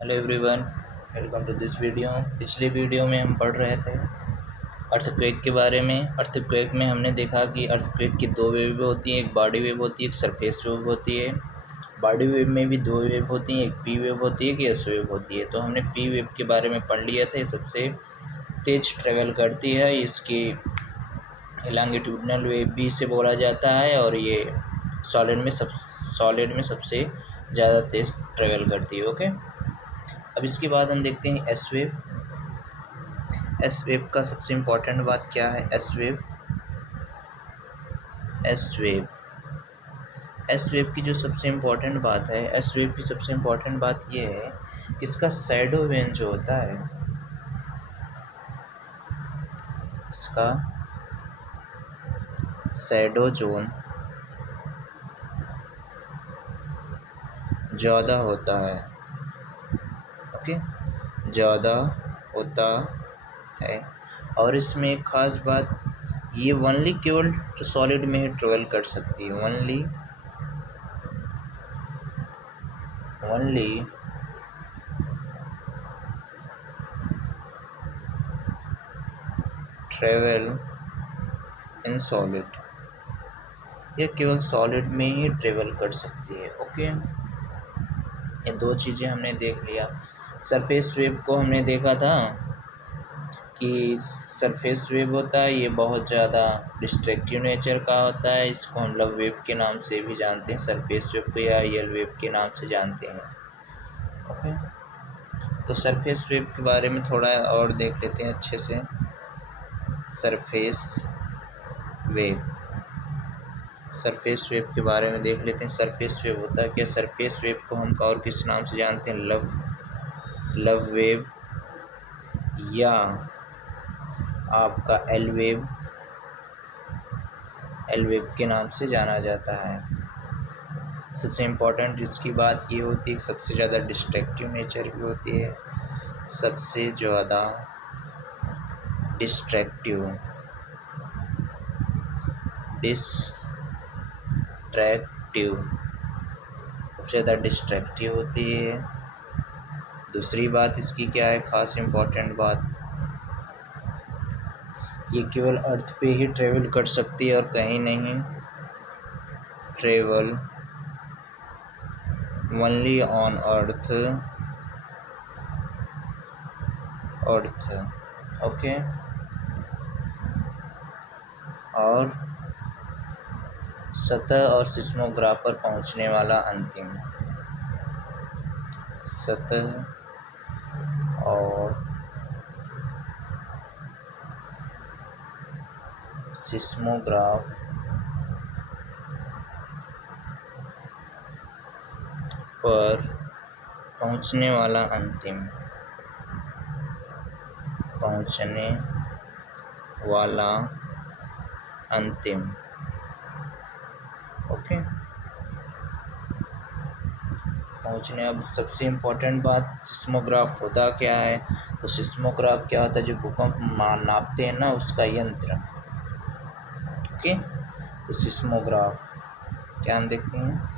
Hello everyone, welcome to this video. पिछले video में हम पढ़ रहे थे अर्थक्वेक के बारे में। अर्थक्वेक में हमने देखा कि अर्थक्वेक की दो वेव होती हैं, एक बॉडी वेव होती है, एक सरफेस वेव होती है। बॉडी वेव में भी दो वेव होती हैं, एक पी वेव होती है, एक एस वेव होती है। तो हमने पी वेव के बारे में पढ़ लिया था। ये सबसे तेज ट्रेवल करती है, इसकी लॉन्गिट्यूडनल वेव भी इसे बोला जाता है, और ये सॉलिड में सबसे ज़्यादा तेज ट्रेवल करती है। ओके, अब इसके बाद हम देखते हैं एस वेव। एस वेव का सबसे इम्पोर्टेंट बात क्या है? एस वेव एस वेव की जो सबसे इम्पोर्टेंट बात है, एस वेव की सबसे इम्पोर्टेंट बात ये है कि इसका शैडो वेन जो होता है, इसका शैडो जोन ज़्यादा होता है। ओके, ज़्यादा होता है। और इसमें एक ख़ास बात, ये ओनली केवल सॉलिड में ही ट्रेवल कर सकती है। ओनली ट्रेवल इन सॉलिड, ये केवल सॉलिड में ही ट्रेवल कर सकती है। ओके, ये दो चीज़ें हमने देख लिया। सरफेस वेव को हमने देखा था कि सरफेस वेव होता है, ये बहुत ज़्यादा डिस्ट्रैक्टिव नेचर का होता है। इसको हम लव वेव के नाम से भी जानते हैं, सरफेस वेव को, या यल वेव के नाम से जानते हैं। ओके, तो सरफेस वेव के बारे में थोड़ा और देख लेते हैं अच्छे से। सरफेस वेव के बारे में देख लेते हैं। सरफेस वेव होता है क्या? सरफेस वेव को हम और किस नाम से जानते हैं? लव वेव, या आपका एल वेव के नाम से जाना जाता है। सबसे इम्पोर्टेंट इसकी बात ये होती है कि सबसे ज़्यादा डिस्ट्रक्टिव नेचर की होती है। सबसे ज़्यादा डिस्ट्रैक्टिव सबसे ज़्यादा डिस्ट्रैक्टिव होती है। दूसरी बात इसकी क्या है, ख़ास इम्पोर्टेंट बात, ये केवल अर्थ पे ही ट्रेवल कर सकती है और कहीं नहीं। Travel only on earth. Okay, और सतह और सिस्मोग्राफ पर पहुंचने वाला अंतिम, सतह और सिस्मोग्राफ पर पहुंचने वाला अंतिम ओके, अब सबसे इम्पोर्टेंट बात, सिस्मोग्राफ होता क्या है? तो सिस्मोग्राफ क्या होता है? जो भूकंप नापते हैं ना, उसका यंत्र। ओके, तो सिस्मोग्राफ क्या हम देखते हैं?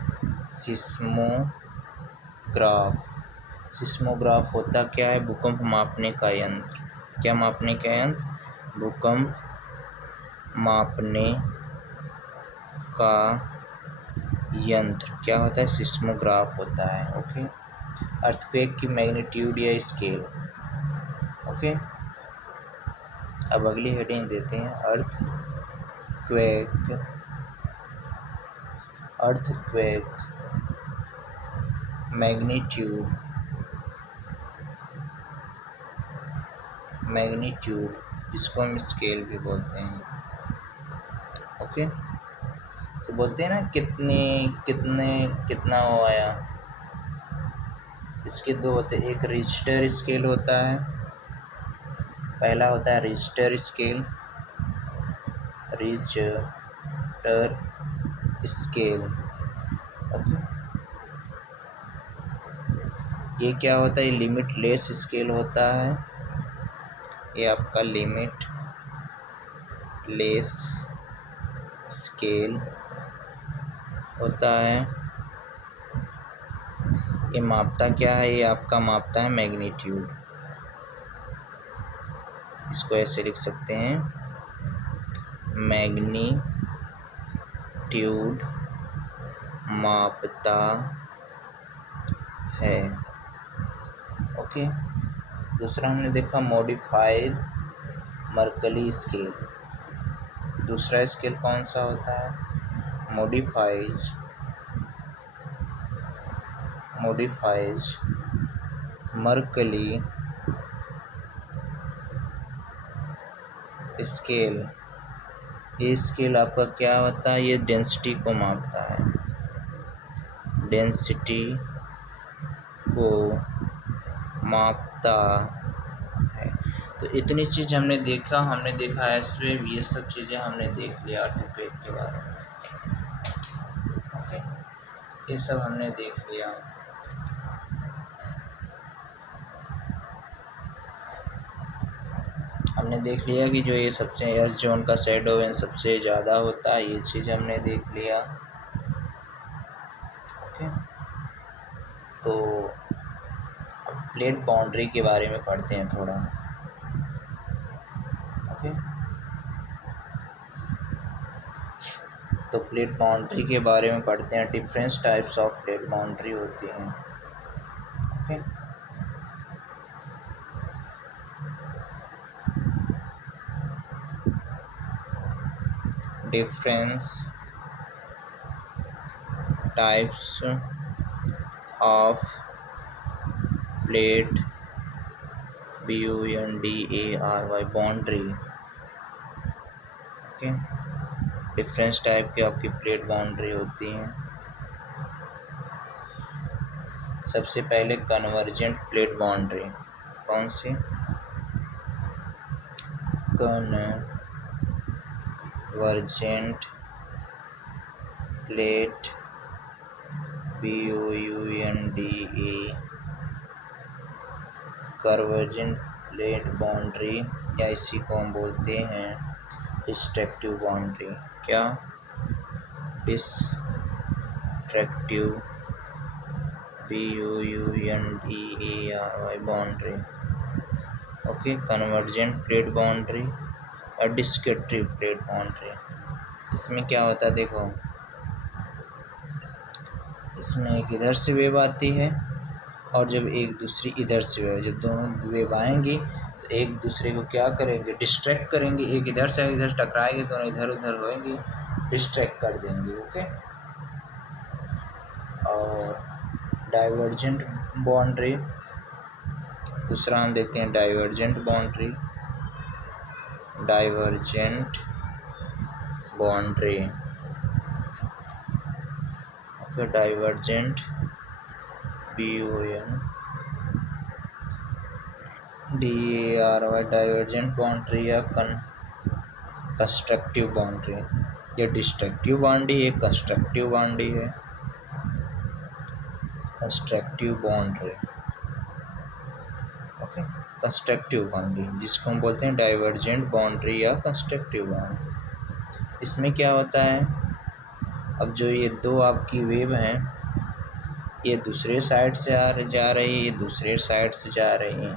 सिस्मोग्राफ होता क्या है? भूकंप मापने का यंत्र। क्या मापने का यंत्र? भूकंप मापने का यंत्र क्या होता है? सिस्मोग्राफ होता है। ओके, अर्थक्वेक की मैग्नीट्यूड या स्केल। ओके, अब अगली हेडिंग देते हैं, अर्थक्वेक मैग्नीट्यूड, जिसको हम स्केल भी बोलते हैं। ओके, तो बोलते हैं ना कितना हो आया। इसके दो होते हैं, एक रिश्टर स्केल होता है। पहला होता है रिश्टर स्केल। ओके, ये क्या होता है? ये लिमिटलेस स्केल होता है। ये आपका लिमिटलेस स्केल होता है। ये मापता क्या है? ये आपका मापता है मैग्नीट्यूड। इसको ऐसे लिख सकते हैं, मैग्नीट्यूड मापता है। ओके। दूसरा हमने देखा मॉडिफाइड मर्कली स्केल। दूसरा स्केल कौन सा होता है? Modifies Mercalli scale. ये स्केल आपका क्या होता है? ये डेंसिटी को मापता है, डेंसिटी को मापता है। तो इतनी चीज़ हमने देखा एसवेव, ये सब चीज़ें हमने देख लिया अर्थक्वेक के बारे में। ओके, ये सब हमने देख लिया। हमने देख लिया कि जो ये सबसे एस जोन का शैडो वेन सबसे ज़्यादा होता है, ये चीज़ हमने देख लिया। ओके, तो प्लेट बाउंड्री के बारे में पढ़ते हैं थोड़ा। ओके, तो प्लेट बाउंड्री के बारे में पढ़ते हैं। Different types of plate boundary होती हैं। Okay, difference types of plate BOUNDARY boundary. Okay, difference type की आपकी प्लेट बाउंड्री होती हैं। सबसे पहले कन्वर्जेंट प्लेट बाउंड्री। कौन सी? Convergent plate BOUNDA convergent plate boundary, या इसी को हम बोलते हैं डिस्ट्रक्टिव बाउंड्री। क्या? Destructive BOUNDARY boundary. Okay, convergent plate boundary और डिस्ट्रक्टिव प्लेट बाउंड्री। इसमें क्या होता है देखो, इसमें एक इधर से वेव आती है और जब एक दूसरी इधर से वेव, जब दोनों वेव आएंगी तो एक दूसरे को क्या करेंगे? डिस्ट्रैक्ट करेंगे। एक इधर से इधर टकराएगी, दोनों इधर उधर होएंगी, डिस्ट्रैक्ट कर देंगे। ओके, और डाइवर्जेंट बाउंड्री, दूसरा हम देखते हैं divergent boundary. Divergent boundary, okay, divergent BOUNDARY divergent boundary या कंस्ट्रक्टिव बाउंड्री। ये डिस्ट्रक्टिव बाउंड्री, एक कंस्ट्रक्टिव बाउंड्री है। Constructive boundary, okay, constructive boundary जिसको हम बोलते हैं डाइवर्जेंट बाउंड्री या कंस्ट्रक्टिव बाउंड्री। इसमें क्या होता है, अब जो ये दो आपकी वेव हैं, ये दूसरे साइड से जा रही है, ये दूसरे साइड से जा रही हैं,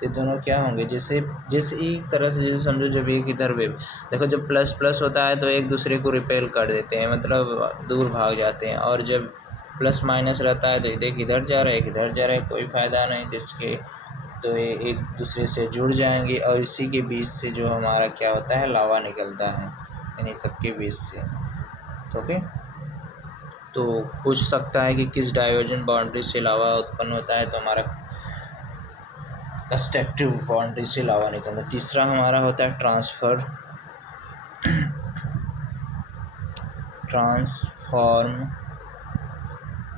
तो दोनों क्या होंगे? जैसे एक तरह से, जैसे समझो जब एक इधर वेव, देखो जब प्लस प्लस होता है तो एक दूसरे को रिपेल कर देते हैं, मतलब दूर भाग जाते हैं, और जब प्लस माइनस रहता है तो एक इधर जा रहा है, एक इधर जा रहा है, कोई फ़ायदा नहीं जिसके, तो ये एक दूसरे से जुड़ जाएंगे। और इसी के बीच से जो हमारा क्या होता है, लावा निकलता है, यानी सबके बीच से। ओके, तो पूछ सकता है कि किस डाइवर्जेंट बाउंड्री से लावा उत्पन्न होता है, तो हमारा कंस्ट्रक्टिव बाउंड्री से लावा निकलता है। तीसरा हमारा होता है transform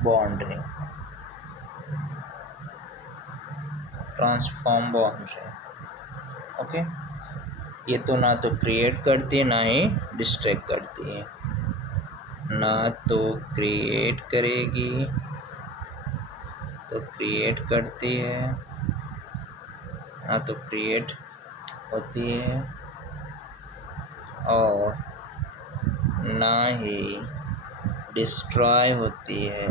boundary. Transform boundary, okay, ये तो ना तो क्रिएट करती है ना ही डिस्ट्रैक्ट करती है। ना तो क्रिएट करेगी, तो क्रिएट करती है, ना तो क्रिएट होती है और ना ही डिस्ट्रॉय होती है।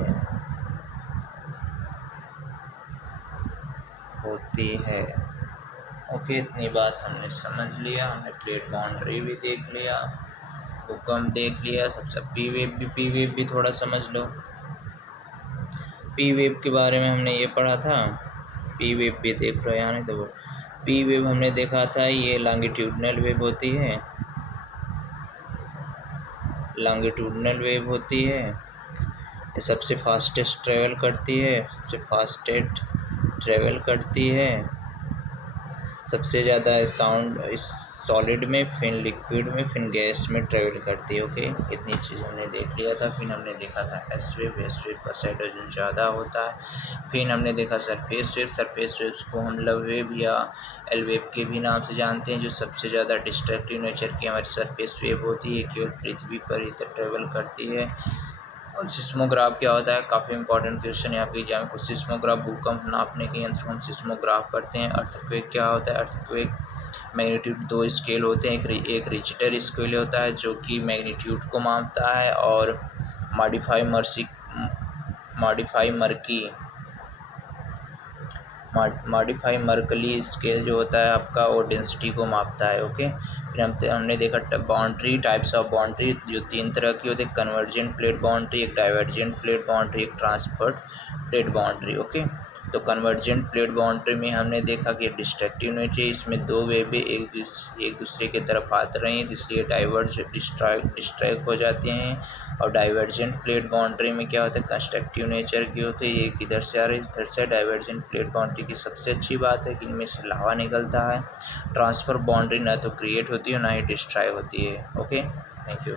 होती है। ओके, इतनी बात हमने समझ लिया। हमने प्लेट बाउंड्री भी देख लिया, भूकंप देख लिया, सबसे पी वेव भी थोड़ा समझ लो। पी वेव के बारे में हमने ये पढ़ा था, पी वेव भी देख रहे हैं तो पी वेव हमने देखा था, ये लॉन्गिट्यूडनल वेव होती है, लॉन्गिट्यूडनल वेव होती है। ये सबसे फास्टेस्ट ट्रेवल करती है, सबसे फास्टेस्ट ट्रेवल करती है, सबसे ज़्यादा साउंड इस सॉलिड में, फिर लिक्विड में, फिर गैस में ट्रेवल करती है। ओके, इतनी चीज़ हमने देख लिया था। फिर हमने देखा था एस वेव, एस वेव का हाइड्रोजन ज़्यादा होता है। फिर हमने देखा सरफेस वेव, सरफेस वेव को हम लव वेव या एल वेव के भी नाम से जानते हैं, जो सबसे ज़्यादा डिस्ट्रक्टिव नेचर की हमारी सरफेस वेव होती है, केवल पृथ्वी पर ही तक ट्रेवल करती है। और सिस्मोग्राफ क्या होता है, काफ़ी इंपॉर्टेंट क्वेश्चन यहाँ पे एग्जाम को। सिस्मोग्राफ भूकंप नापने के यंत्र हम सिस्मोग्राफ करते हैं। अर्थक्वेक क्या होता है, अर्थक्वेक मैग्नीट्यूड 2 स्केल होते हैं। एक रिचटर स्केल होता है जो कि मैग्नीट्यूड को मापता है, और मॉडिफाई मर्कली स्केल जो होता है आपका, वो डेंसिटी को मापता है। ओके, फिर हमने देखा बाउंड्री, टाइप्स ऑफ बाउंड्री जो 3 तरह की होती है, कन्वर्जेंट प्लेट बाउंड्री, एक डाइवर्जेंट प्लेट बाउंड्री, एक ट्रांसफर्ड प्लेट बाउंड्री। ओके, तो कन्वर्जेंट प्लेट बाउंड्री में हमने देखा कि डिस्ट्रक्टिव नेचर, इसमें दो वेव एक दूसरे की तरफ आते रहे हैं, इसलिए डाइवर्ज डिस्ट्रैक्ट हो जाते हैं। और डाइवर्जेंट प्लेट बाउंड्री में क्या होता है, कंस्ट्रक्टिव नेचर की होती है, एक इधर से आ रही है इधर से। डाइवर्जेंट प्लेट बाउंड्री की सबसे अच्छी बात है कि इनमें से लावा निकलता है। ट्रांसफर बाउंड्री ना तो क्रिएट होती है ना ही डिस्ट्रॉय होती है। Okay, thank you.